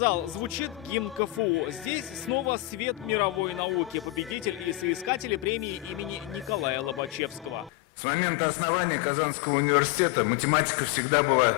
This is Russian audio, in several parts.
зал звучит гимн КФУ. Здесь снова свет мировой науки. Победитель и соискатели премии имени Николая Лобачевского. С момента основания Казанского университета математика всегда была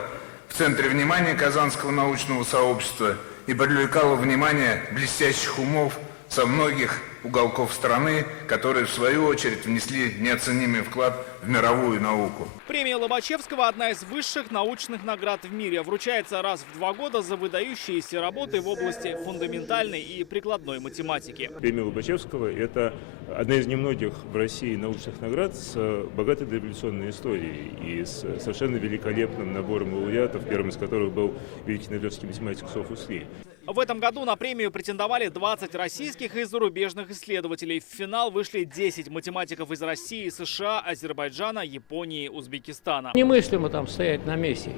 в центре внимания казанского научного сообщества и привлекала внимание блестящих умов со многих уголков страны, которые в свою очередь внесли неоценимый вклад в мировую науку. Премия Лобачевского – одна из высших научных наград в мире. Вручается раз в 2 года за выдающиеся работы в области фундаментальной и прикладной математики. Премия Лобачевского – это одна из немногих в России научных наград с богатой дореволюционной историей и с совершенно великолепным набором лауреатов, первым из которых был великий нобелевский математик Софус Ли. В этом году на премию претендовали 20 российских и зарубежных исследователей. В финал вышли 10 математиков из России, США, Азербайджана, Японии, Узбекистана. Немыслимо там стоять на месте,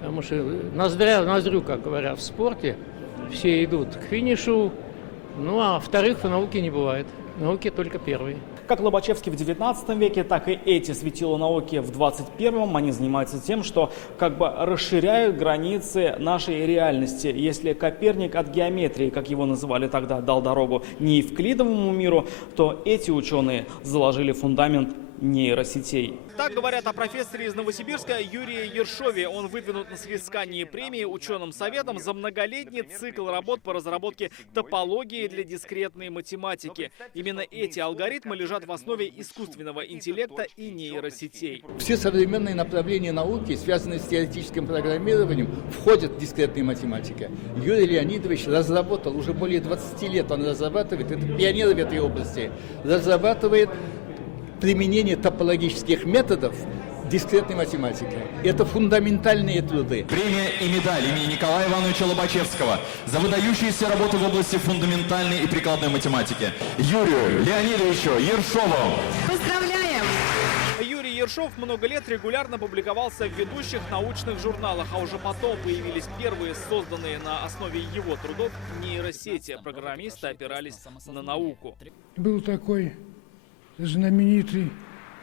потому что ноздря в ноздрю, как говорят в спорте, все идут к финишу, ну а вторых в науке не бывает, в науке только первые. Как Лобачевский в 19 веке, так и эти светила науки в 21-м. Они занимаются тем, что как бы расширяют границы нашей реальности. Если Коперник от геометрии, как его называли тогда, дал дорогу не евклидовому миру, то эти ученые заложили фундамент нейросетей. Так говорят о профессоре из Новосибирска Юрии Ершове. Он выдвинут на соискание премии ученым советом за многолетний цикл работ по разработке топологии для дискретной математики. Именно эти алгоритмы лежат в основе искусственного интеллекта и нейросетей. Все современные направления науки, связанные с теоретическим программированием, входят в дискретную математику. Юрий Леонидович разработал, уже более 20 лет он разрабатывает, это пионер в этой области, разрабатывает применение топологических методов дискретной математики. Это фундаментальные труды. Премия и медаль имени Николая Ивановича Лобачевского за выдающиеся работы в области фундаментальной и прикладной математики Юрию Леонидовичу Ершову. Поздравляем! Юрий Ершов много лет регулярно публиковался в ведущих научных журналах, а уже потом появились первые созданные на основе его трудов нейросети. Программисты опирались на науку. Был такой знаменитый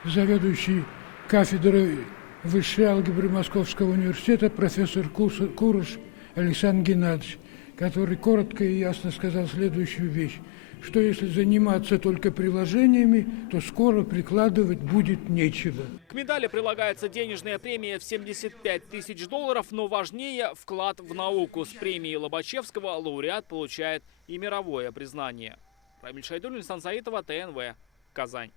заведующий кафедрой высшей алгебры Московского университета профессор Курыш Александр Геннадьевич, который коротко и ясно сказал следующую вещь, что если заниматься только приложениями, то скоро прикладывать будет нечего. К медали прилагается денежная премия в $75 тысяч, но важнее вклад в науку. С премией Лобачевского лауреат получает и мировое признание. Рамиль Шайдуллин, Сан Саитова, ТНВ, Казань.